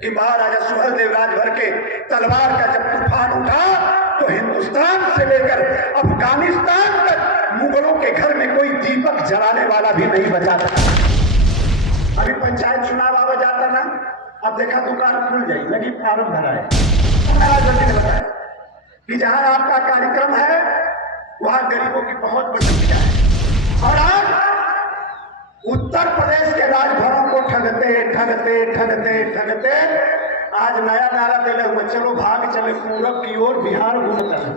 कि महाराजा सुहेलदेव राजभर के तलवार का जब तूफान उठा तो हिंदुस्तान से लेकर अफगानिस्तान तक मुगलों के घर में कोई दीपक जलाने वाला भी नहीं बचा था। अभी पंचायत चुनाव आवा जाता ना, अब देखा दुकान खुल जाए लगी फार्म भरा है। राजभर ने बताया कि जहां आपका कार्यक्रम है वहां गरीबों की बहुत बड़ी संख्या है। और आज उत्तर प्रदेश के राजभरों को ठगते ठगते ठगते ठगते आज नया नारा दिले हुए चलो भाग चले पूरब की ओर बिहार घूमता है।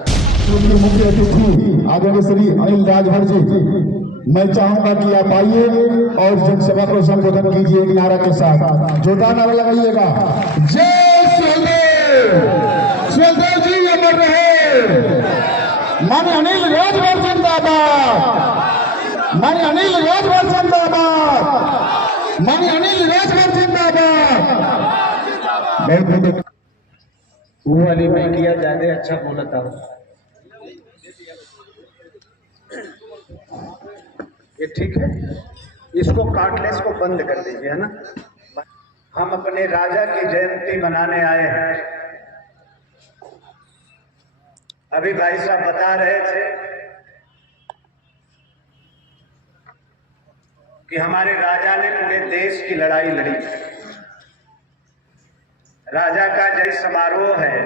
मुख्य अतिथि आदरणीय श्री अनिल राजभर जी, मैं चाहूंगा कि आप आइए और जनसभा को संबोधन कीजिए एक नारा के साथ। जोरदार नारा लगाइएगा, जय सुहेलदेव, सुहेलदेव जी अमर रहे। माननीय अनिल राजभर जिंदाबाद, माननीय अनिल राजभर जिंदाबाद, माननीय अनिल राजभर जिंदाबाद। वो वाली मैं किया ज्यादा अच्छा बोला था। ये ठीक है, इसको काटने इसको बंद कर दीजिए, है ना। हम अपने राजा की जयंती मनाने आए हैं। अभी भाई साहब बता रहे थे कि हमारे राजा ने पूरे देश की लड़ाई लड़ी। राजा का जय समारोह है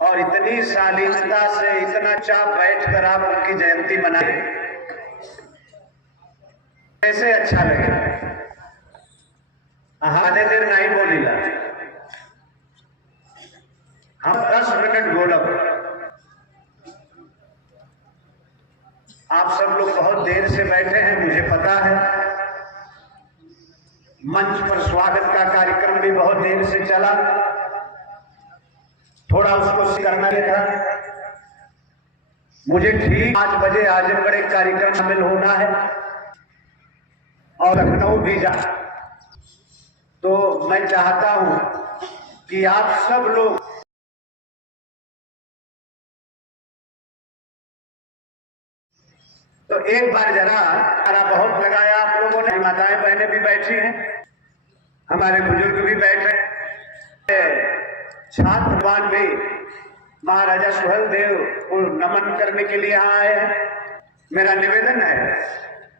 और इतनी शालीनता से इतना चाप बैठकर आप उनकी जयंती मनाए, कैसे अच्छा लगे। आधे देर नहीं बोलीला, हम 10 मिनट बोलब। आप सब लोग बहुत देर से बैठे हैं, मुझे पता है। मंच पर स्वागत का कार्यक्रम भी बहुत देर से चला, थोड़ा उसको करना था। मुझे ठीक 5 बजे आजमगढ़ एक कार्यक्रम शामिल होना है और लखनऊ भी जा। तो मैं चाहता हूं कि आप सब लोग तो एक बार जरा बहुत लगाया आप लोगों ने। माताएं बहनें भी बैठी हैं, हमारे बुजुर्ग भी बैठे, छात्रवान भी महाराजा सुहेलदेव को नमन करने के लिए यहाँ आए हैं। मेरा निवेदन है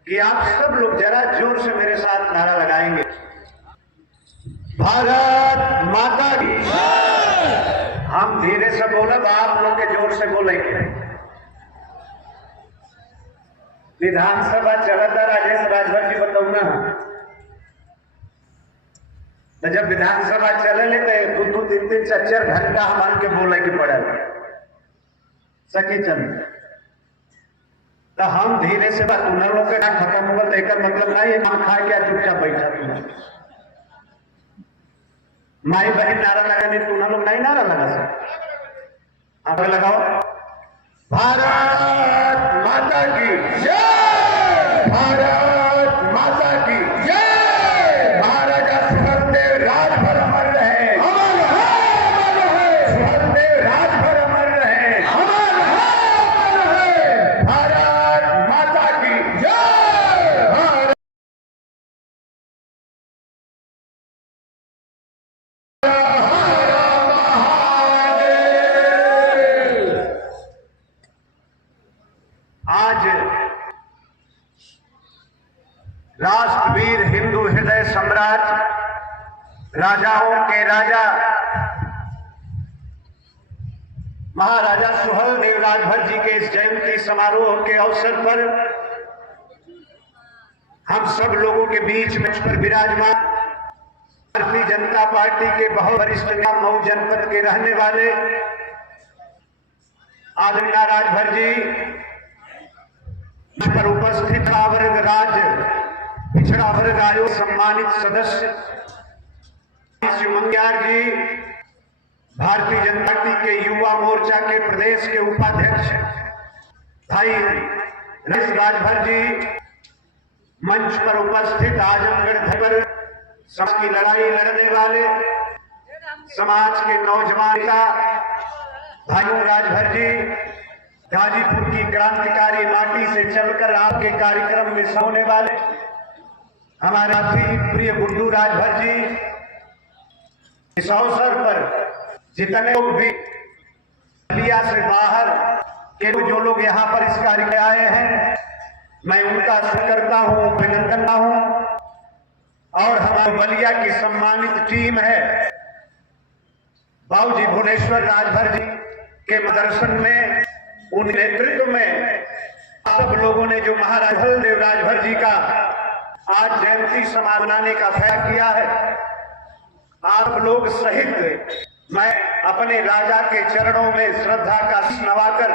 कि आप सब लोग जरा जोर से मेरे साथ नारा लगाएंगे, भारत माता की। हम धीरे से बोले, आप लोग के जोर से बोलेंगे। विधानसभा चलता राजेश राजभर जी बताऊ ना, तो जब विधानसभा चले तो 2-2, 3-3, 4-4 घंटा हमारे के बोले की पड़े सकी चंद। तो हम धीरे से बात उन लोग के ना खत्म होगा तो एक मतलब नहीं है खा क्या चुपचाप बैठा तुम माई बहन नारा लगाने तुम लोग नहीं नारा लगा सकते। आप लगाओ, भारत माता की जय, भारत माता की जय। महाराजा सुहेलदेव राजभर अमर रहे, अमर रहे, सुहेलदेव राजभर अमर रहे, अमर रहे। भारत माता की जय, भारत। आज राष्ट्रवीर हिंदू हृदय सम्राट राजाओं के राजा महाराजा सुहेलदेव राजभर जी के इस जयंती समारोह के अवसर पर हम सब लोगों के बीच में पर विराजमान भारतीय जनता पार्टी के बहुत वरिष्ठ नेता मऊ जनपद के रहने वाले आदरणीय राजभर जी पर उपस्थित वर्ग राज्य पिछड़ा वर्ग आयोग सम्मानित सदस्य श्री मंग्यार जी, भारतीय जनता पार्टी के युवा मोर्चा के प्रदेश के उपाध्यक्ष भाई राजेश राजभर जी, मंच पर उपस्थित आजमगढ़ पर समाज की लड़ाई लड़ने वाले समाज के नौजवान नेता भाइयों राजभर जी, गाजीपुर की क्रांतिकारी माटी से चलकर आपके कार्यक्रम में होने वाले हमारे साथी प्रिय गुड्डू राजभर जी, इस अवसर पर जितने लोग भी बलिया से बाहर के जो लोग यहाँ पर इस कार्य में आए हैं, मैं उनका स्वागत करता हूँ, अभिनंदन करता हूँ। और हमारे बलिया की सम्मानित टीम है, बाबूजी भुवनेश्वर राजभर जी के मार्गदर्शन में, उन नेतृत्व में सब लोगों ने जो महाराज बलदेव राजभर जी का आज जयंती समारोह मनाने का फैसला किया है, आप लोग सहित मैं अपने राजा के चरणों में श्रद्धा का नवाकर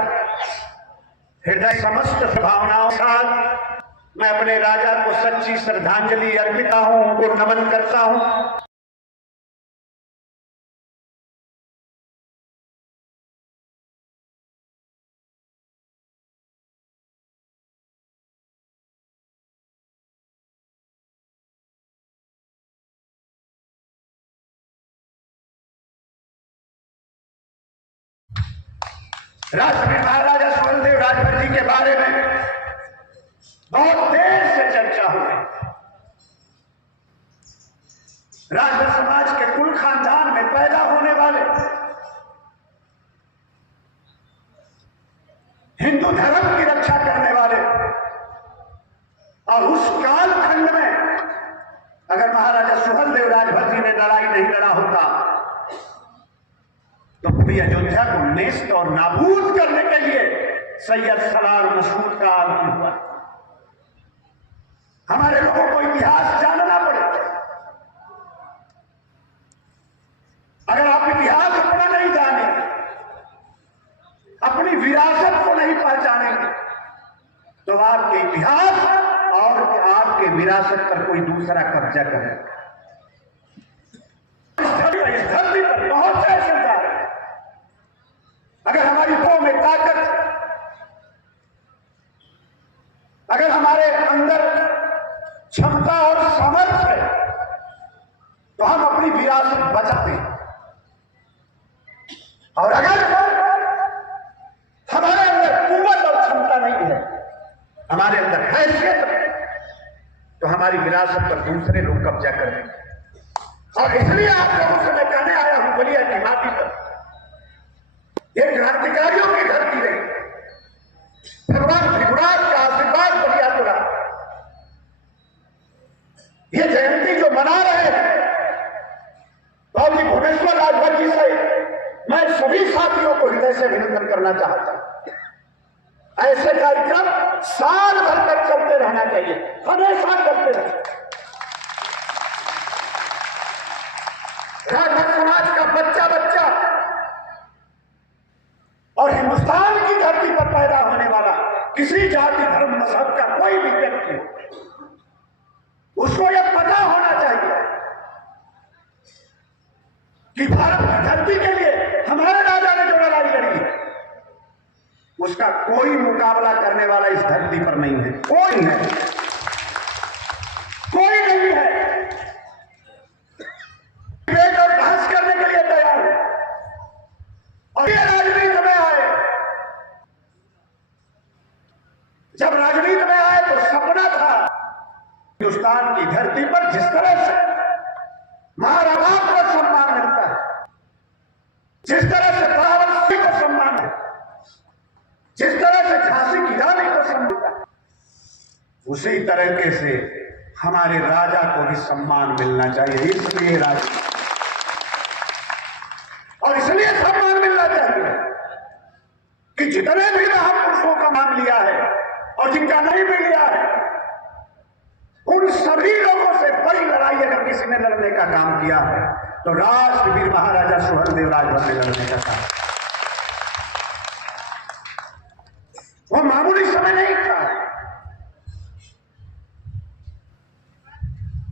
हृदय समस्त भावनाओं के साथ मैं अपने राजा को सच्ची श्रद्धांजलि अर्पित हूं, उनको नमन करता हूं। राष्ट्रपति महाराजा सुहेलदेव राजभर जी के बारे में बहुत देर से चर्चा हुई। राजभर समाज के कुल खानदान में पैदा होने वाले, हिंदू धर्म की रक्षा करने वाले, और उस कालखंड में अगर महाराजा सुहेलदेव राजभर जी ने लड़ाई नहीं लड़ा होता तो पूरी अयोध्या को नेस्त और नाबूद करने के लिए सैयद सलार मसूद का आगमन हुआ। हमारे लोगों को इतिहास जानना पड़ेगा। अगर आप इतिहास अपना नहीं जाने, अपनी विरासत को नहीं पहचानेंगे, तो आपके इतिहास और आपके विरासत पर कोई दूसरा कब्जा करेगा। इस धरती पर बहुत से ऐसे हैं, अगर हमारी पांव में ताकत, अगर हमारे अंदर क्षमता और सामर्थ्य है, तो हम अपनी विरासत बचाते हैं। और अगर हमारे अंदर कुव्वत और क्षमता नहीं है, हमारे अंदर हैसियत है, तो हमारी विरासत पर दूसरे लोग कब्जा करेंगे। और इसलिए आप लोगों से मैं कहने आया हूं, बलिया की माटी पर ये क्रांतिकारियों की धरती रही, भगवान भृगुराज का आशीर्वाद बलिया को रहा। ये जयंती जो मना रहे हैं, बाबूजी भुवनेश्वर राजभर जी सहित मैं सभी साथियों को हृदय से अभिनंदन करना चाहता हूं। ऐसे कार्यक्रम साल भर तक चलते रहना चाहिए, हमेशा चलते रहे। राजभर समाज का बच्चा बच्चा और हिंदुस्तान की धरती पर पैदा होने वाला किसी जाति धर्म मजहब का कोई भी व्यक्ति, उसको यह पता होना चाहिए कि भारत की धरती के लिए हमारे राजा ने जो लड़ाई लड़ी है, उसका कोई मुकाबला करने वाला इस धरती पर नहीं है। कोई है, कोई नहीं है। डिबेट और बहस करने के लिए तैयार है। और ये राजनीति में आए, जब राजनीति में आए तो सपना था हिंदुस्तान की धरती पर जिस तरह से महाराणा को सम्मान मिलता है, जिस तरह से परावर सिंह को सम्मान है, जिस तरह से झांसी की रानी को सम्मान मिलता है, उसी तरीके से हमारे राजा को भी सम्मान मिलना चाहिए। इसलिए राजा और इसलिए सम्मान मिलना चाहिए कि जितने भी महापुरुषों का नाम लिया है और जिनका नहीं भी लिया है, उन सभी लोगों से बड़ी लड़ाई अगर किसी ने लड़ने का काम किया है तो राष्ट्रवीर महाराजा सुहेलदेव राजभर ने लड़ने का काम। वो मामूली समय नहीं था।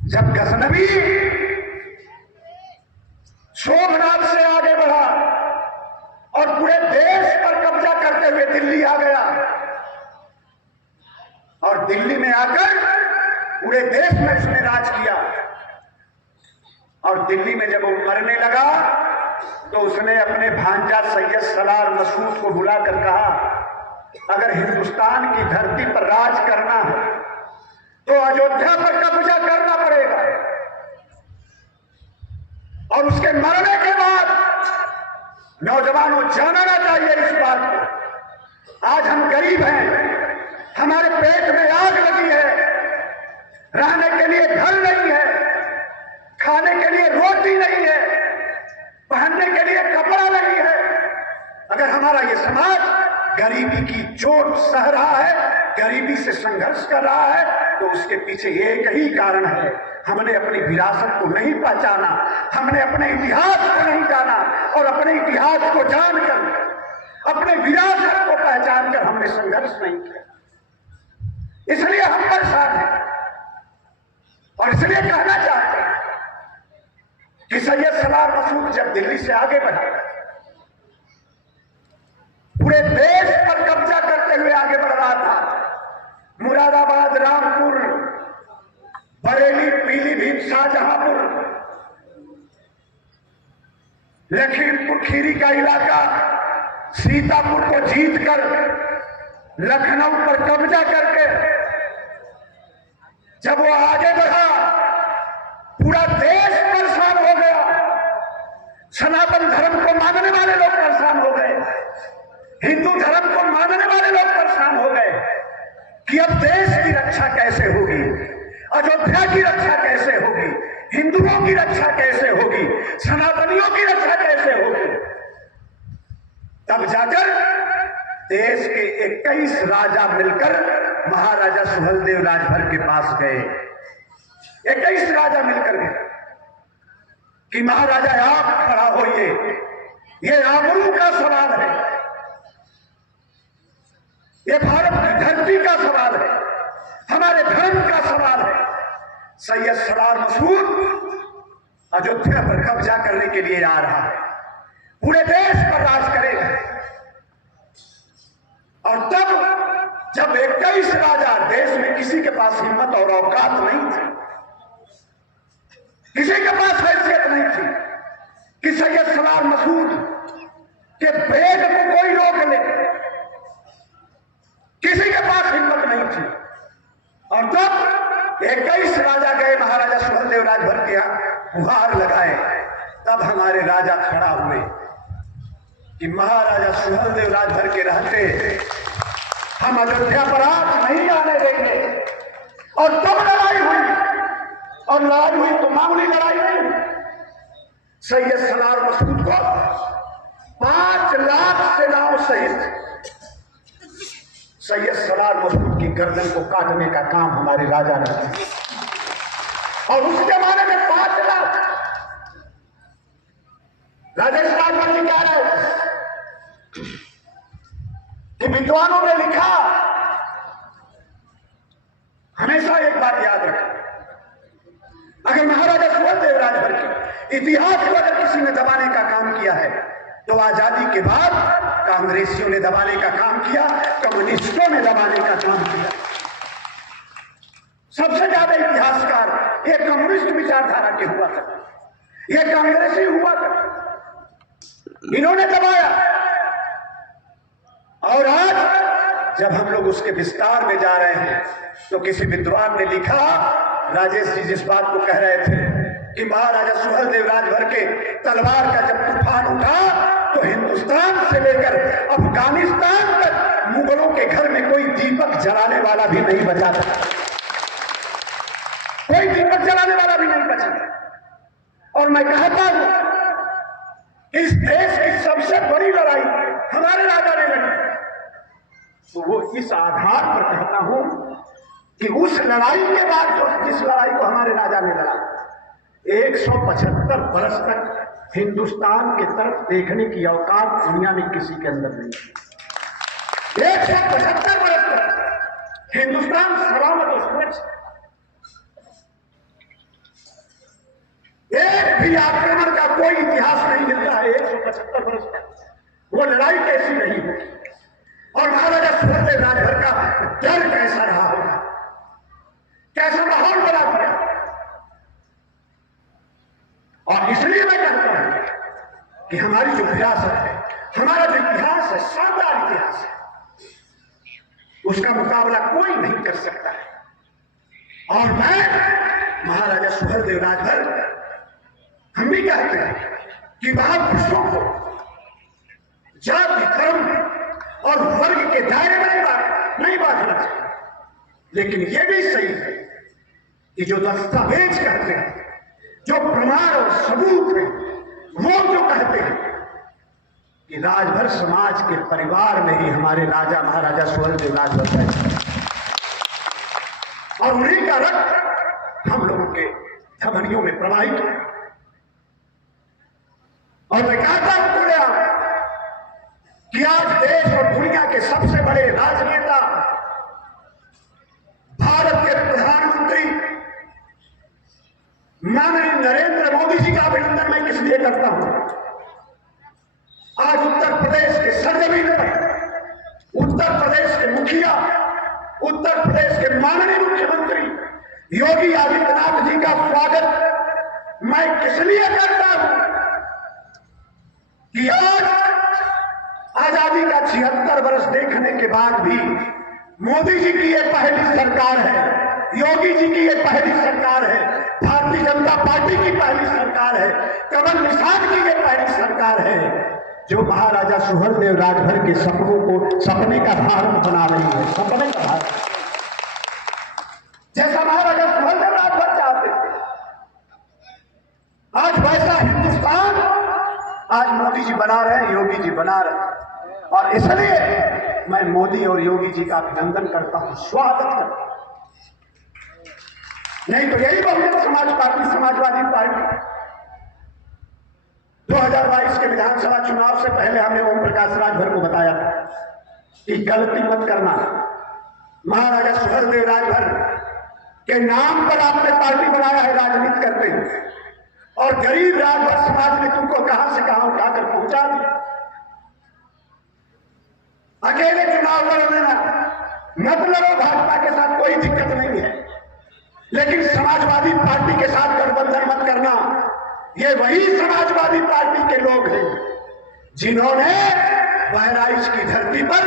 जब गजनवी सोमनाथ से आगे बढ़ा और पूरे देश पर कब्जा करते हुए दिल्ली आ गया, और दिल्ली में आकर पूरे देश में उसने राज किया, और दिल्ली में जब वो मरने लगा तो उसने अपने भांजा सैयद सलार मसूद को बुलाकर कहा, अगर हिंदुस्तान की धरती पर राज करना है तो अयोध्या पर कब्जा करना पड़ेगा। और उसके मरने के बाद नौजवानों जानना चाहिए इस बात को। आज हम गरीब हैं, हमारे पेट में आग लगी है, रहने के लिए घर नहीं है, खाने के लिए रोटी नहीं है, पहनने के लिए कपड़ा नहीं है। अगर हमारा ये समाज गरीबी की चोट सह रहा है, गरीबी से संघर्ष कर रहा है, तो उसके पीछे एक ही कारण है, हमने अपनी विरासत को नहीं पहचाना, हमने अपने इतिहास को नहीं जाना, और अपने इतिहास को जानकर, अपने विरासत को पहचान कर हमने संघर्ष नहीं किया। इसलिए हम परेशान हैं और इसलिए कहना चाहते हैं कि सैयद सलार मसूद जब दिल्ली से आगे बढ़ा, पूरे देश पर कब्जा करते हुए आगे बढ़ रहा था, मुरादाबाद, रामपुर, बरेली, पीलीभीत, शाहजहांपुर, लखीमपुर खीरी का इलाका, सीतापुर को जीतकर लखनऊ पर कब्जा करके जब वो आगे बढ़ा, पूरा देश परेशान हो गया। सनातन धर्म को मानने वाले लोग परेशान हो गए, हिंदू धर्म को मानने वाले लोग परेशान हो गए कि अब देश की रक्षा कैसे होगी, अयोध्या की रक्षा कैसे होगी, हिंदुओं की रक्षा कैसे होगी, सनातनियों की रक्षा कैसे होगी। तब जाकर देश के 21 राजा मिलकर महाराजा सुहेलदेव राजभर के पास गए। 21 राजा मिलकर गए कि महाराजा आप खड़ा होइए, ये आबरू का सवाल है, ये भारत की धरती का सवाल है, हमारे धर्म का सवाल है। सैयद सलार मसूद अयोध्या पर कब्जा करने के लिए आ रहा है, पूरे देश पर राज करेगा। और तब जब 21 राजा, देश में किसी के पास हिम्मत और औकात नहीं थी, किसी के पास हैसियत नहीं थी कि सैयद सलार मसूद के बेग को कोई रोक ले, किसी के पास हिम्मत नहीं थी। और तब 21 राजा गए महाराजा सुहेलदेव राजभर के यहां गुहार लगाए, तब हमारे राजा खड़ा हुए कि महाराजा सुहेलदेव राजभर के रहते हम अयोध्या पर आंच नहीं आने देंगे। और तब लड़ाई हुई, और लड़ाई हुई तो मामूली लड़ाई नहीं, सैयद सलार मसूद को 5 लाख सेनाओं सहित सैयद सलार मसूद की गर्दन को काटने का काम हमारे राजा ने किया। और उस जमाने में 5 लाख राजेश राजभर जी कह रहे कि विद्वानों ने लिखा, हमेशा एक बात याद रखें, अगर महाराजा सुहेलदेव राजभर के इतिहास को अगर किसी ने दबाने का काम किया है तो आजादी के बाद कांग्रेसियों ने दबाने का काम किया, कम्युनिस्टों ने दबाने का काम किया। सबसे ज्यादा इतिहासकार ये कम्युनिस्ट विचारधारा के हुआ करते, ये कांग्रेसी हुआ करते, इन्होंने दबाया। और आज जब हम लोग उसके विस्तार में जा रहे हैं तो किसी विद्वान ने लिखा, राजेश जी जिस बात को कह रहे थे कि महाराजा सुहेलदेव राजभर के तलवार का जब तूफान उठा तो हिंदुस्तान से लेकर अफगानिस्तान तक मुगलों के घर में कोई दीपक जलाने वाला भी नहीं बचा था, कोई दीपक जलाने वाला भी नहीं बचा। और मैं कहता हूं इस देश की सबसे बड़ी लड़ाई हमारे राजा ने लड़ी, तो वो इस आधार पर कहता हूं कि उस लड़ाई के बाद जो जिस लड़ाई को हमारे राजा ने लड़ा, 175 बरस तक हिंदुस्तान की तरफ देखने की औकात दुनिया में किसी के अंदर नहीं थी। 175 बरस तक हिंदुस्तान सलामत और सुरक्षित, एक भी आक्रमण का कोई इतिहास नहीं मिलता है 175 बरस तक वो लड़ाई कैसी रही होगी, और महाराजा सुहेलदेव राजभर का डर कैसा रहा होगा, कैसा माहौल बना पड़ा। और इसलिए मैं कहता हूं कि हमारी जो विरासत है, हमारा जो इतिहास है, शानदार इतिहास है, उसका मुकाबला कोई नहीं कर सकता है। और मैं महाराजा सुहेलदेव राजभर हम भी कहते हैं कि महापुरुषों को जाति, धर्म और वर्ग के दायरे में नहीं बांटना चाहिए। लेकिन यह भी सही है कि जो दस्तावेज कहते हैं, जो प्रमाण और सबूत है, वो जो कहते हैं कि राजभर समाज के परिवार में ही हमारे राजा महाराजा सुहेलदेव राजभर है और उन्हीं का रक्त हम लोगों के धमनियों में प्रवाहित है। और मैं कहता हूं बोले कि आज देश और दुनिया के सबसे बड़े राजनेता, भारत के प्रधानमंत्री माननीय नरेंद्र मोदी जी का अभिनंदन मैं किस लिए करता हूं। आज उत्तर प्रदेश के सरजमीन पर उत्तर प्रदेश के मुखिया, उत्तर प्रदेश के माननीय मुख्यमंत्री योगी आदित्यनाथ जी का स्वागत मैं किस लिए करता हूं कि आज आजादी का 76 वर्ष देखने के बाद भी मोदी जी की यह पहली सरकार है, योगी जी की यह पहली सरकार है, भारतीय जनता पार्टी की पहली सरकार है, कमल निषाद की यह पहली सरकार है जो महाराजा सुहेलदेव राजभर के सपनों को सपने का धारण बना रही है। सपने का धारण जैसा महाराजा सुहेलदेव राजभर चाहते थे, आज वैसा हिंदुस्तान आज मोदी जी बना रहे हैं, योगी जी बना रहे हैं। और इसलिए मैं मोदी और योगी जी का अभिनंदन करता हूं, स्वागत करता हूं। नहीं तो यही बहुजन समाज पार्टी, समाजवादी पार्टी 2022 के विधानसभा चुनाव से पहले हमने ओम प्रकाश राजभर को बताया था कि गलती मत करना, महाराजा सुहेलदेव राजभर के नाम पर आपने पार्टी बनाया है, राजनीति करते हैं और गरीब राजभर समाज ने तुमको कहां से कहां उठाकर पहुंचा दिया। अकेले चुनाव लड़ लेना, मत लड़ो, भाजपा के साथ कोई दिक्कत नहीं है, लेकिन समाजवादी पार्टी के साथ गठबंधन मत करना। ये वही समाजवादी पार्टी के लोग हैं जिन्होंने बहराइच की धरती पर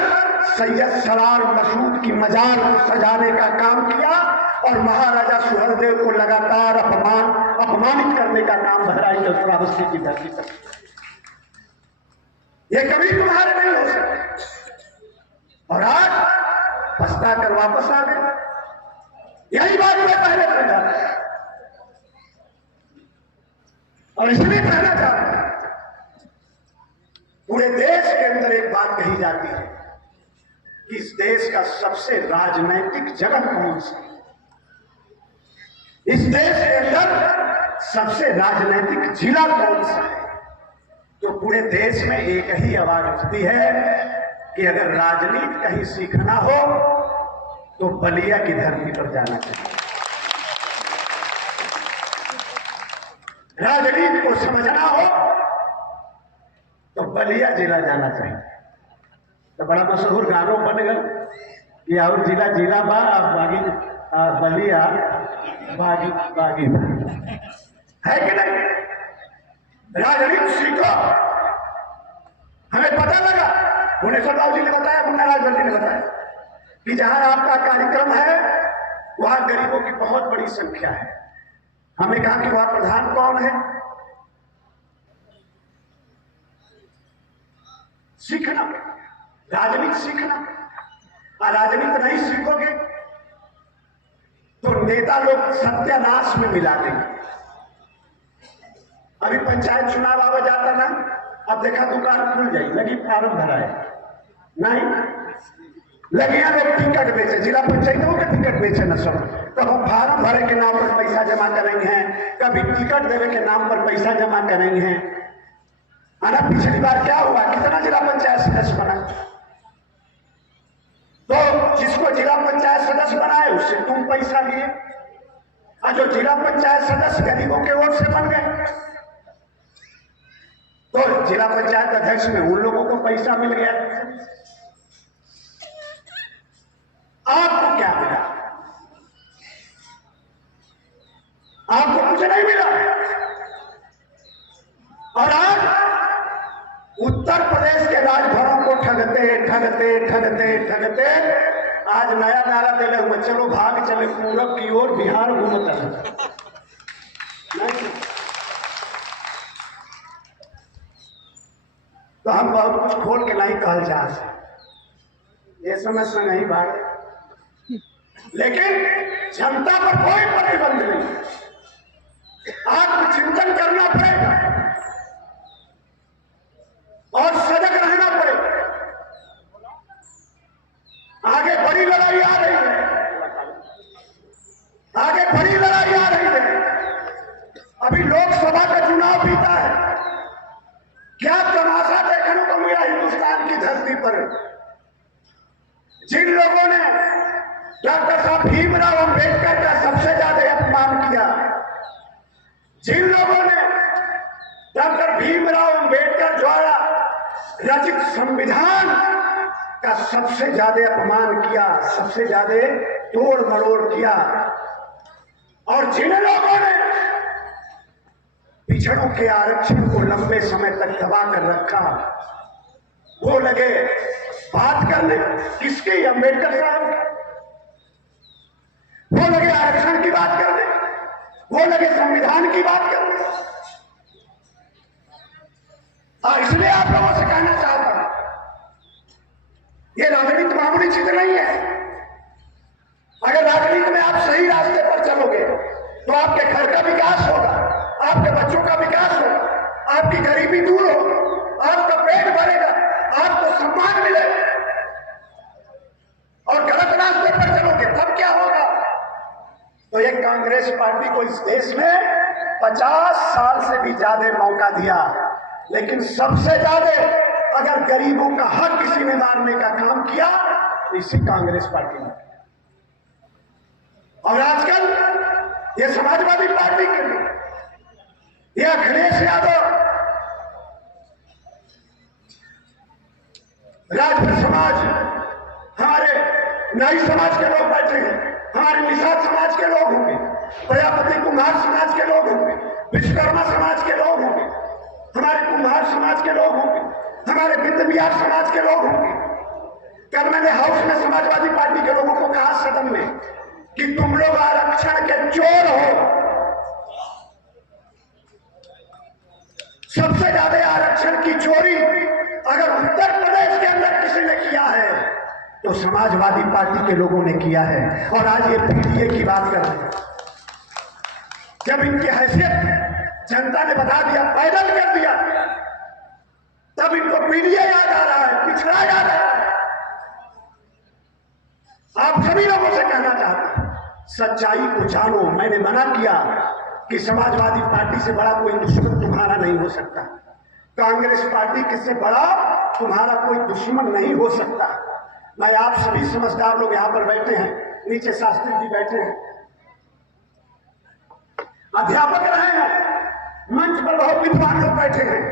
सैयद सरार मसूद की मजार सजाने का काम किया और महाराजा सुहेलदेव को लगातार अपमानित करने का काम बहराइच और श्रावस्ती की धरती पर। ये कभी तुम्हारे नहीं हो सकते और आज पछता कर वापस आ गए। यही बात मैं पहले समझा और इसलिए कहना चाहता हूं, पूरे देश के अंदर एक बात कही जाती है कि इस देश का सबसे राजनैतिक जगह कौन सा है, इस देश के अंदर सबसे राजनैतिक जिला कौन सा है। तो पूरे देश में एक ही आवाज उठती है कि अगर राजनीति कहीं सीखना हो तो बलिया की धरती पर जाना चाहिए। राजनीति को समझना हो तो बलिया जिला जाना चाहिए। तो बड़ा मशहूर गानों बन गए कि और जिला जिला बा बागी बलिया बागी बागी है कि नहीं। राजनीति सीखो। हमें पता लगा, भुवनेश्वर बाबू जी ने बताया, मुन्ना राजभर जी ने बताया कि जहां आपका कार्यक्रम है वहां गरीबों की बहुत बड़ी संख्या है। हमने कहा कि वहां प्रधान कौन है। सीखना, राजनीति सीखना। और राजनीति नहीं सीखोगे तो नेता लोग सत्यानाश में मिला देंगे। अभी पंचायत चुनाव आवा जाता ना, अब देखा दुकान खुल जाए, लगी फार्म भराए नहीं, लगे लोग टिकट बेचे, जिला पंचायतों के टिकट बेचे न सब। कभी फार्म भरे के नाम पर पैसा जमा करेंगे हैं, कभी टिकट देवे के नाम पर पैसा जमा करेंगे हैं। आना पिछली बार क्या हुआ, कितना जिला पंचायत सदस्य बना, तो जिसको जिला पंचायत सदस्य बनाए उससे तुम पैसा लिए, और जो जिला पंचायत सदस्य गरीबों के वोट से बन गए तो जिला पंचायत अध्यक्ष में उन लोगों को पैसा मिल गया। आपको क्या मिला? आपको कुछ नहीं मिला। और आज उत्तर प्रदेश के राजभरों को ठगते ठगते ठगते ठगते आज नया नारा दे हुए, चलो भाग चले पूरब की ओर, बिहार घूमता है। तो हम बहुत कुछ खोल के नहीं कहल जा ये समझ में नहीं भागे, लेकिन जनता पर कोई प्रतिबंध नहीं। आत्मचिंतन करना पड़ेगा और सजग रहना पड़ेगा। आगे बड़ी लड़ाई आ रही है, आगे बड़ी लड़ाई आ रही है। अभी लोकसभा का चुनाव बीता है, क्या तमाशा देखने को मिला हिंदुस्तान की धरती पर। जिन लोगों ने डॉक्टर साहब भीमराव अंबेडकर का सबसे ज्यादा अपमान किया, जिन लोगों ने डॉक्टर भीमराव अंबेडकर द्वारा रचित संविधान का सबसे ज्यादा अपमान किया, सबसे ज्यादा तोड़ मरोड़ किया, और जिन लोगों ने पिछड़ों के आरक्षण को लंबे समय तक दबा कर रखा, वो लगे बात करने किसके, अंबेडकर साहब, वो लगे आरक्षण की बात करने, वो लगे संविधान की बात करने। और इसलिए आप लोगों से कहना चाहता हूं, ये राजनीति मामूली चीज नहीं है। अगर राजनीति में आप सही रास्ते पर चलोगे तो आपके घर का विकास होगा, आपके बच्चों का विकास होगा, आपकी गरीबी दूर होगी, आपका पेट भरेगा, आपको सम्मान मिलेगा। और गलत रास्ते पर चलोगे तब क्या होगा? तो ये कांग्रेस पार्टी को इस देश में 50 साल से भी ज्यादा मौका दिया, लेकिन सबसे ज्यादा अगर गरीबों का हक किसी ने मारने का काम किया तो इसी कांग्रेस पार्टी ने। और आजकल ये समाजवादी पार्टी के लोग, ये अखिलेश यादव, राजभर समाज, हमारे नाई समाज के लोग बैठे हैं, हमारे निषाद समाज के लोग होंगे, प्रजापति कुम्हार समाज के लोग होंगे, विश्वकर्मा समाज के लोग होंगे, हमारे कुम्हार समाज के लोग होंगे, हमारे वित्त विहार समाज के लोग होंगे। कल मैंने हाउस में समाजवादी पार्टी के लोगों को कहा सदन में कि तुम लोग आरक्षण के चोर हो। सबसे ज्यादा आरक्षण की चोरी अगर उत्तर प्रदेश के अंदर किसी ने किया है तो समाजवादी पार्टी के लोगों ने किया है। और आज ये पीडीए की बात कर रहे हैं, जब इनकी हैसियत जनता ने बता दिया, पैदल कर दिया, तब इनको पीडीए याद आ रहा है, पिछड़ा याद आ रहा है। आप सभी लोगों से कहना चाहता हूं, सच्चाई को जानो। मैंने मना किया कि समाजवादी पार्टी से बड़ा कोई दुश्मन तुम्हारा नहीं हो सकता, कांग्रेस पार्टी किससे बड़ा तुम्हारा कोई दुश्मन नहीं हो सकता। मैं आप सभी समझदार लोग यहां पर बैठे हैं, नीचे शास्त्री जी बैठे हैं, अध्यापक रहे हैं, मंच पर बहुत विद्वान लोग बैठे हैं।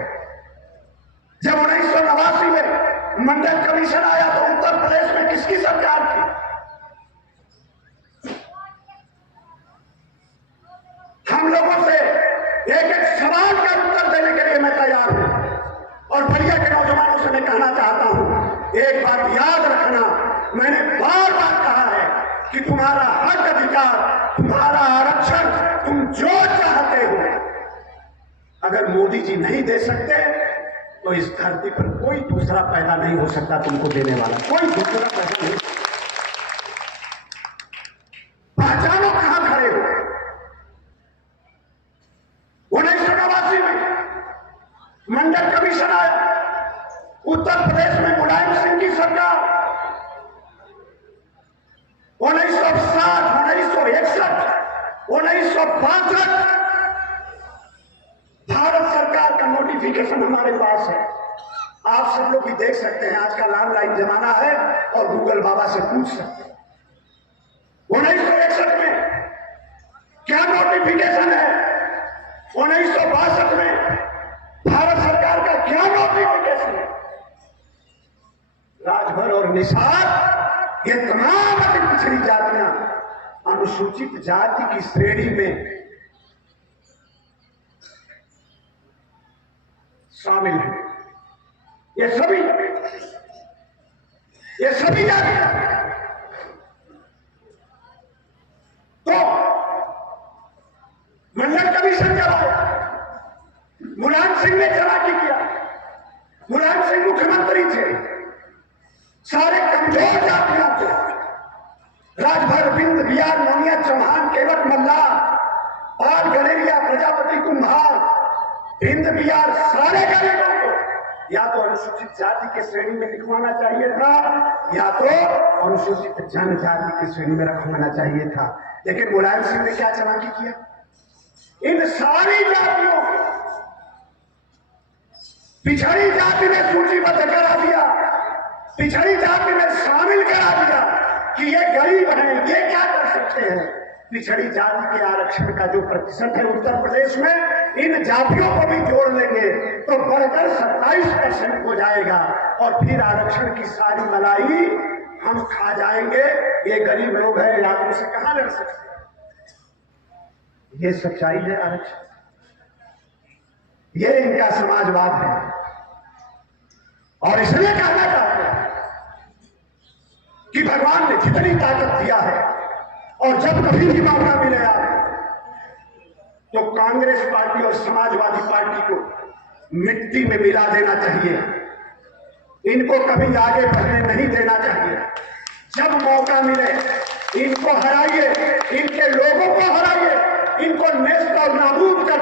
जब 1989 में मंडल कमीशन आया तो उत्तर प्रदेश में किसकी सरकार थी? हम लोगों से एक एक सवाल का उत्तर देने के लिए मैं तैयार हूं। और बलिया के नौजवानों से मैं कहना चाहता हूं, एक बात याद रखना, मैंने बार बार कहा है कि तुम्हारा हक अधिकार, तुम्हारा आरक्षण, तुम जो चाहते हो, अगर मोदी जी नहीं दे सकते तो इस धरती पर कोई दूसरा पैदा नहीं हो सकता तुमको देने वाला, कोई दूसरा पैदा नहीं। पहचानो कहां खड़े हो। 1989 में मंडल कमीशन आया, उत्तर प्रदेश में मुलायम सिंह की सरकार, 1960, 1961, 1962 भारत सरकार का नोटिफिकेशन हमारे पास है। आप सब लोग भी देख सकते हैं, आज का लैंडलाइन जमाना है और गूगल बाबा से पूछ सकते हैं। 1961 में क्या नोटिफिकेशन है, 1962 में भारत सरकार का क्या नोटिफिकेशन है। राजभर और निषाद, ये तमाम अति पिछड़ी जातियां अनुसूचित जाति की श्रेणी में शामिल है। ये सभी जातियां। तो मंडल कमीशन जब आया, मुलायम सिंह ने चालाकी किया, मुलायम सिंह मुख्यमंत्री थे, सारे कमजोर जातियों को राजभर, बिंद, बिहार, नौनिया, चौहान, केवट, मल्ला, पाल, गलेरिया, प्रजापति, कुम्हार, बिंद, बिहार, सारे गरीबों को या तो अनुसूचित जाति के श्रेणी में लिखवाना चाहिए था या तो अनुसूचित जनजाति की श्रेणी में रखवाना चाहिए था। लेकिन मुलायम सिंह ने क्या चालाकी किया, इन सारी जातियों को पिछड़ी जाति में सूचीबद्ध करा दिया, पिछड़ी जाति में शामिल करा दिया कि ये गरीब हैं, ये क्या कर सकते हैं। पिछड़ी जाति के आरक्षण का जो प्रतिशत है उत्तर प्रदेश में, इन जातियों को भी जोड़ लेंगे तो बढ़कर 27% हो जाएगा और फिर आरक्षण की सारी मलाई हम खा जाएंगे। ये गरीब लोग हैं, आदमी से कहां लड़ सकते हैं। ये सच्चाई है आरक्षण, ये इनका समाजवाद है। और इसलिए कहना चाहते हैं कि भगवान ने जितनी ताकत दिया है और जब कभी भी मौका मिले तो कांग्रेस पार्टी और समाजवादी पार्टी को मिट्टी में मिला देना चाहिए, इनको कभी आगे बढ़ने नहीं देना चाहिए। जब मौका मिले इनको हराइए, इनके लोगों को हराइए, इनको नेस्त और नाबूद कर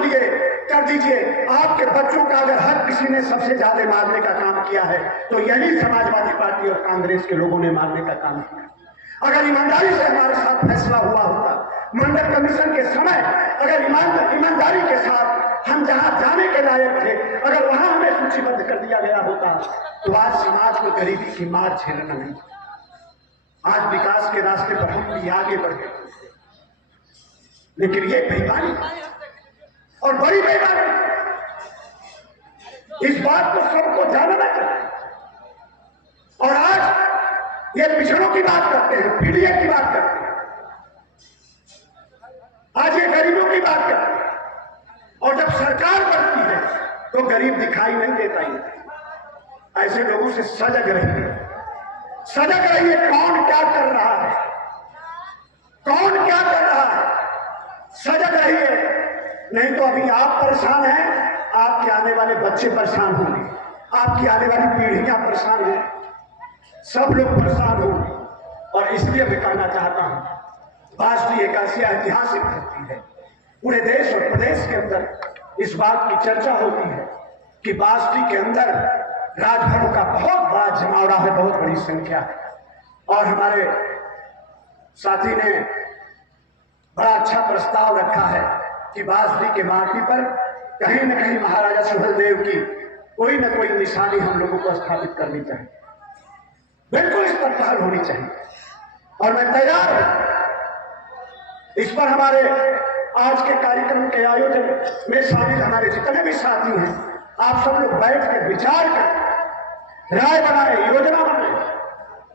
दीजिए। आपके बच्चों का अगर हक किसी ने सबसे ज्यादा मारने का काम किया है तो यही समाजवादी पार्टी और कांग्रेस के लोगों ने मारने का काम किया। अगर ईमानदारी से हमारे साथ फैसला हुआ होता, मंडल कमीशन के समय अगर ईमानदारी के साथ हम जहां जाने के लायक थे, अगर वहां हमें सूचीबद्ध कर दिया गया होता तो आज समाज को गरीबी की मार झेलना नहीं, आज विकास के रास्ते पर हम भी आगे बढ़े। लेकिन ये बेईमानी और बड़ी बेईमानी, इस बात को सबको जानना चाहिए। और आज ये पिछड़ों की बात करते हैं, पीड़ित की बात करते हैं, आज ये गरीबों की बात करते हैं। और जब सरकार बनती है तो गरीब दिखाई नहीं देता ही। ऐसे लोगों से सजग रहिए, सजग रहिए। कौन क्या कर रहा है, कौन क्या कर रहा है, सजग रहिए। नहीं तो अभी आप परेशान हैं, आपके आने वाले बच्चे परेशान होंगे, आपकी आने वाली पीढ़ियां परेशान होंगी, सब लोग परेशान होंगे। और इसलिए मैं कहना चाहता हूं, बासठी एकादशियां ऐतिहासिक होती है। पूरे देश और प्रदेश के अंदर इस बात की चर्चा होती है कि बासठी के अंदर राजभरों का बहुत बड़ा जमावड़ा है, बहुत बड़ी संख्या है। और हमारे साथी ने बड़ा अच्छा प्रस्ताव रखा है कि बासठी के माटी पर कहीं न कहीं महाराजा सुहेलदेव की कोई न कोई निशानी हम लोगों को स्थापित करनी चाहिए। बिल्कुल इस पर पहल होनी चाहिए और मैं तैयार हूं। इस पर हमारे आज के कार्यक्रम के आयोजन में शामिल हमारे जितने भी साथी हैं, आप सब लोग बैठ कर विचार करें, राय बनाए, योजना बनाए।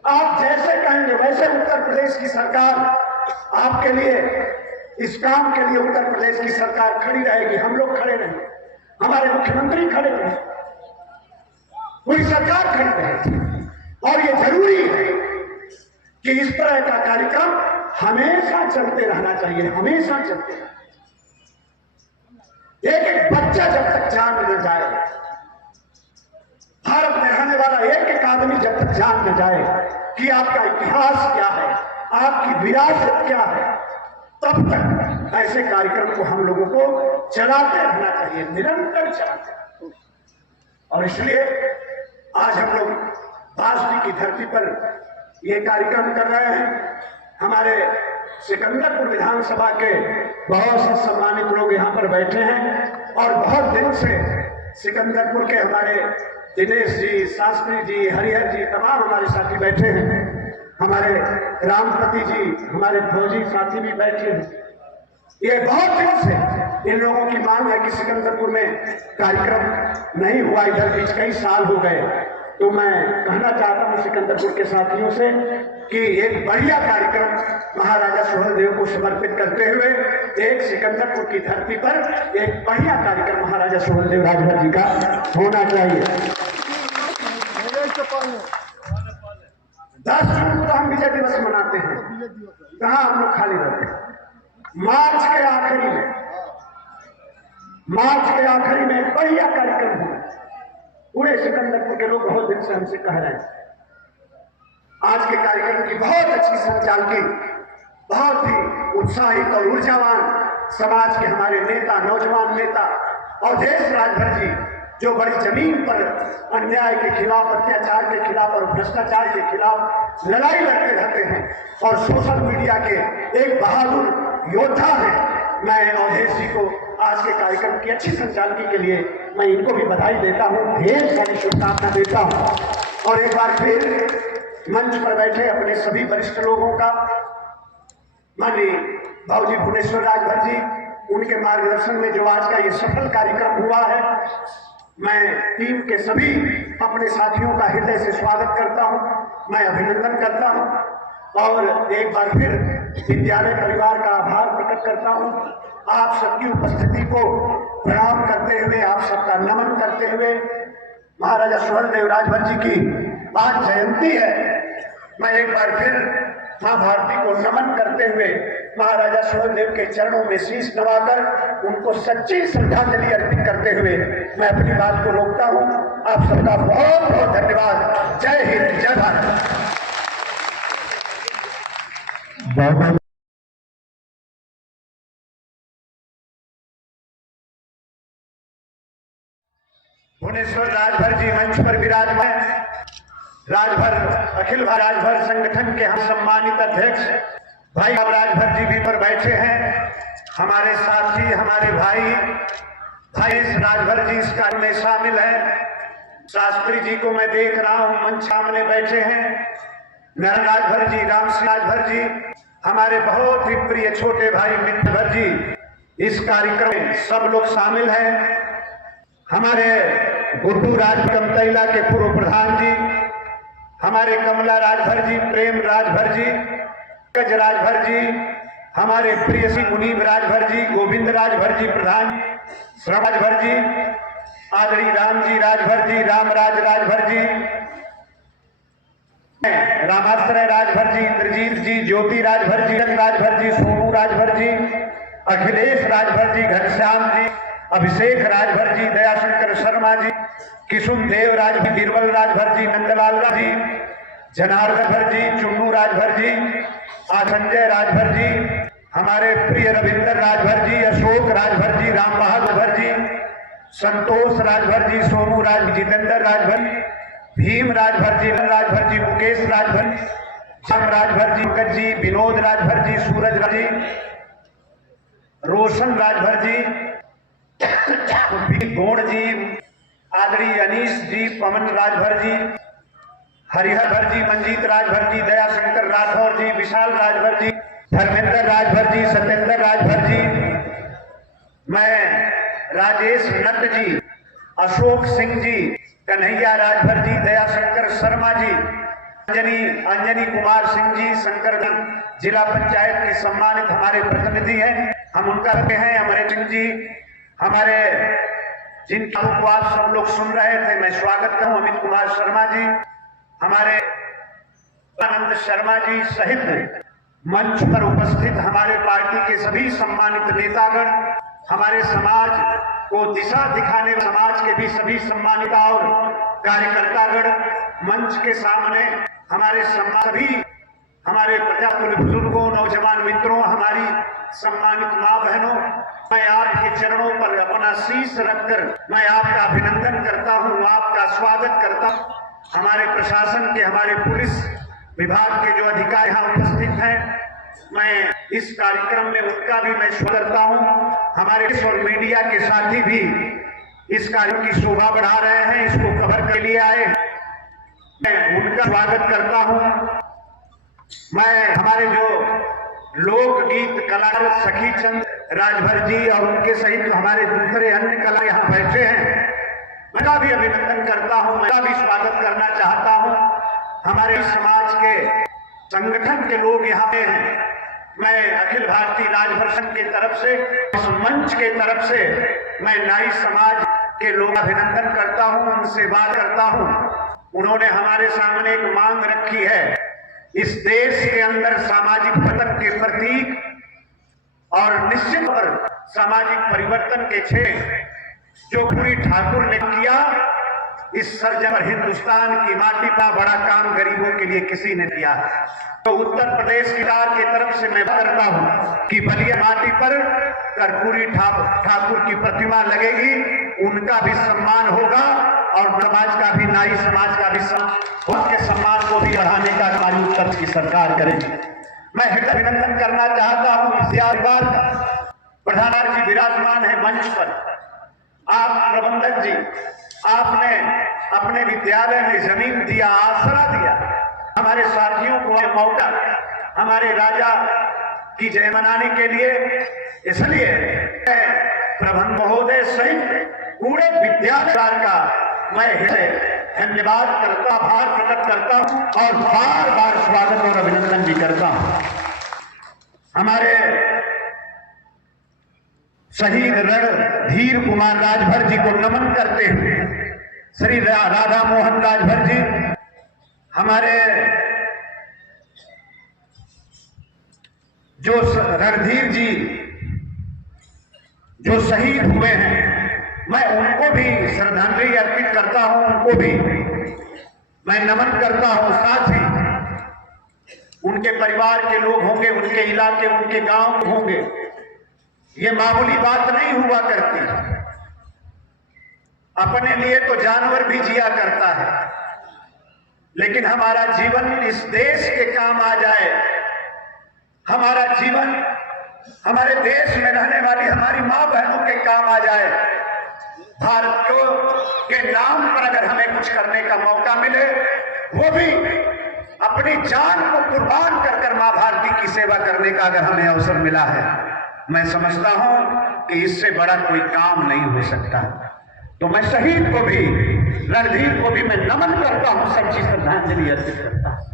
आप जैसे कहेंगे वैसे उत्तर प्रदेश की सरकार आपके लिए, इस काम के लिए उत्तर प्रदेश की सरकार खड़ी रहेगी। हम लोग खड़े रहेंगे, हमारे मुख्यमंत्री खड़े रहेंगे, पूरी सरकार खड़ी रहेगी। और ये जरूरी है कि इस तरह का कार्यक्रम हमेशा चलते रहना चाहिए, हमेशा चलते रहना। एक एक बच्चा जब तक जान न जाए, भारत में रहने वाला एक एक आदमी जब तक जान न जाए कि आपका इतिहास क्या है, आपकी विरासत क्या है, तब तक ऐसे कार्यक्रम को हम लोगों को चलाते रहना चाहिए, निरंतर चलाते रहना। और इसलिए आज हम लोग बासठी की धरती पर ये कार्यक्रम कर रहे हैं। हमारे सिकंदरपुर विधानसभा के बहुत से सम्मानित लोग यहाँ पर बैठे हैं और बहुत दिन से सिकंदरपुर के हमारे दिनेश जी, शास्त्री जी, हरिहर जी, तमाम हमारे साथी बैठे हैं। हमारे रामपति जी, हमारे फौजी साथी भी बैठे हैं। ये बहुत दिन से इन लोगों की मांग है कि सिकंदरपुर में कार्यक्रम नहीं हुआ, इधर बीच कई साल हो गए। तो मैं कहना चाहता हूं सिकंदरपुर के साथियों से कि एक बढ़िया कार्यक्रम महाराजा सुहेलदेव को समर्पित करते हुए एक सिकंदरपुर की धरती पर एक बढ़िया कार्यक्रम महाराजा सुहेलदेव राजभर जी का होना चाहिए। 10 जून को हम विजय दिवस मनाते हैं, कहाँ हम लोग खाली रहते हैं। मार्च के आखिरी में एक बढ़िया कार्यक्रम हुआ पूरे सिकंदरपुर के लोग बहुत दिन से हमसे कह रहे हैं आज के कार्यक्रम की बहुत अच्छी संचालकी, बहुत ही उत्साहित और ऊर्जावान समाज के हमारे नेता, नौजवान नेता और देश राजभर जी जो बड़ी जमीन पर अन्याय के खिलाफ, अत्याचार के खिलाफ और भ्रष्टाचार के खिलाफ लड़ाई लड़ते रहते हैं और सोशल मीडिया के एक बहादुर योद्धा हैं। मैं अवधेश जी को आज के कार्यक्रम की अच्छी संचालकी के लिए मैं इनको भी बधाई देता हूँ, ढेर सारी शुभकामना देता हूँ। और एक बार फिर मंच पर बैठे अपने सभी वरिष्ठ लोगों का, माननीय भाऊजी भुवनेश्वर राजभर जी, उनके मार्गदर्शन में जो आज का ये सफल कार्यक्रम हुआ है, मैं टीम के सभी अपने साथियों का हृदय से स्वागत करता हूं, मैं अभिनंदन करता हूं और एक बार फिर विद्यालय परिवार का आभार प्रकट करता हूं। आप सबकी उपस्थिति को प्रणाम करते हुए, आप सबका नमन करते हुए, महाराजा स्वर्णदेव राजभर जी की आज जयंती है, मैं एक बार फिर मां भारती को नमन करते हुए महाराजा स्वर्णदेव के चरणों में शीश नवाकर उनको सच्ची श्रद्धांजलि अर्पित करते हुए मैं अपनी बात को रोकता हूं। आप सबका बहुत बहुत धन्यवाद। जय हिंद, जय भारत। भुवनेश्वर राजभर जी मंच पर विराजमान, राजभर अखिल भारत राजभर संगठन के हम सम्मानित अध्यक्ष भाई राजभर जी भी पर बैठे हैं। हमारे साथी, हमारे भाई राजभर जी इस कार्य में शामिल है। शास्त्री जी को मैं देख रहा हूं मंच सामने बैठे हैं। नारायण राजभर जी, राम सिंह राजभर जी, हमारे बहुत ही प्रिय छोटे भाई मित्रभर जी इस कार्यक्रम में सब लोग शामिल हैं। हमारे गुड्डू राजकमतैला के पूर्व प्रधान जी, हमारे कमला राजभर जी, प्रेम राजभर जी, गज राजभर जी, हमारे प्रिय श्री मुनीम राजभर जी, गोविंद राजभर जी प्रधान, श्रवण राजभर जी, आदरणीय राम जी राजभर जी, रामराज राजभर जी, रामाश्रय राजभर जी, इंद्रजीत जी, ज्योति राजभर जी, राजभर जी, सोनू राजभर जी, अखिलेश राजभर जी, घनश्याम जी, अभिषेक राजभर जी, दयाशंकर शर्मा जी, किशुन देव राजभर, बीरबल राजभर जी, नंदलाल जी, जनार्दन भर जी, चुन्नू राजभर जी, संजय राजभर जी, हमारे प्रिय रविंद्र राजभर जी, अशोक राजभर जी, राम बहादुर जी, संतोष राजभर जी, सोनू राज, जितेंद्र राजभर, भीम राजभर जी, राजभर जी, मुकेश राजभर, श्याम राजभर जी, पंकज जी, विनोद राजभर जी, सूरज राज जी, रोशन राजभर जी, गोड़ जी, आदरणीय अनीश जी, पवन राजभर जी, हरिहर भर जी, मंजीत राजभर जी, दयाशंकर राठौर जी, विशाल राजभर जी, धर्मेंद्र राजभर जी, सत्येंद्र राजभर जी, मैं राजेश नट जी, अशोक सिंह जी, कन्हैया राजभर जी, दयाशंकर शर्मा जी, अंजनी कुमार सिंह जी, शंकर जिला पंचायत के सम्मानित हमारे प्रतिनिधि हैं, हम उनका हैं अमरेंद्र सिंह जी, हमारे जिनका को आप सब लोग सुन रहे थे, मैं स्वागत करूं अमित कुमार शर्मा जी, हमारे आनंद शर्मा जी सहित मंच पर उपस्थित हमारे पार्टी के सभी सम्मानित नेतागण, हमारे समाज को दिशा दिखाने समाज के भी सभी सम्मानित और कार्यकर्तागण, मंच के सामने हमारे सभी हमारे प्रजातंत्र बुजुर्गों, नौजवान मित्रों, हमारी सम्मानित मां बहनों, मैं आपके चरणों पर अपना शीश रखकर मैं आपका अभिनंदन करता हूं, आपका स्वागत करता हूं। हमारे प्रशासन के, हमारे पुलिस विभाग के जो अधिकारी यहाँ उपस्थित हैं, मैं इस कार्यक्रम में उनका भी मैं स्वागत करता हूं। हमारे और मीडिया के साथी भी इस कार्यक्रम की शोभा बढ़ा रहे हैं, इसको कवर के लिए आए, मैं उनका स्वागत करता हूं। मैं हमारे जो लोकगीत कलाकार सखी चंद राजभर जी और उनके सहित हमारे दूसरे अन्य कला यहाँ बैठे हैं, मैं भी अभिनंदन करता हूं, मैं भी स्वागत करना चाहता हूं। हमारे समाज के संगठन के लोग यहाँ पे हैं, मैं अखिल भारतीय राजभर संघ की तरफ से, इस मंच के तरफ से मैं नाई समाज के लोग अभिनंदन करता हूं, उनसे बात करता हूं। उन्होंने हमारे सामने एक मांग रखी है, इस देश के अंदर सामाजिक पतन के प्रतीक और निश्चित पर सामाजिक परिवर्तन के क्षेत्र जो पूरी ठाकुर ने किया, इस सरजम हिंदुस्तान की माटी का बड़ा काम गरीबों के लिए किसी ने किया है। तो उत्तर प्रदेश सरकार की तरफ से मैं करता हूं कि बलिया माटी पर कर्पूरी ठाकुर की प्रतिमा लगेगी, उनका भी सम्मान होगा और समाज का भी, नारी समाज का भी उनके सम्मान को भी बढ़ाने का हमारी उत्तर की सरकार करेगी। मैं अभिनंदन करना चाहता हूं इस प्रधानमंत्री जी विराजमान है मंच पर। आप प्रबंधक जी, आपने अपने विद्यालय में जमीन दिया, आसरा दिया, हमारे साथियों को मौका, हमारे राजा की जय मनाने के लिए। इसलिए प्रबंध महोदय सहित पूरे विद्यालय का मैं धन्यवाद करता, आभार प्रकट करता हूं और बार बार स्वागत और अभिनंदन भी करता हूं। हमारे शहीद रणधीर कुमार राजभर जी को नमन करते हुए श्री राधा मोहन राजभर जी, हमारे जो रणधीर जी जो शहीद हुए हैं, मैं उनको भी श्रद्धांजलि अर्पित करता हूं, उनको भी मैं नमन करता हूं। साथ ही उनके परिवार के लोग होंगे, उनके इलाके, उनके गांव होंगे। ये मामूली बात नहीं हुआ करती। अपने लिए तो जानवर भी जिया करता है, लेकिन हमारा जीवन इस देश के काम आ जाए, हमारा जीवन हमारे देश में रहने वाली हमारी मां बहनों के काम आ जाए, भारत के नाम पर अगर हमें कुछ करने का मौका मिले, वो भी अपनी जान को कुर्बान कर मां भारती की सेवा करने का अगर हमें अवसर मिला है, मैं समझता हूं कि इससे बड़ा कोई काम नहीं हो सकता। तो मैं शहीद को भी, रणधीर को भी मैं नमन करता हूं, सच्ची श्रद्धांजलि अर्पित करता हूं।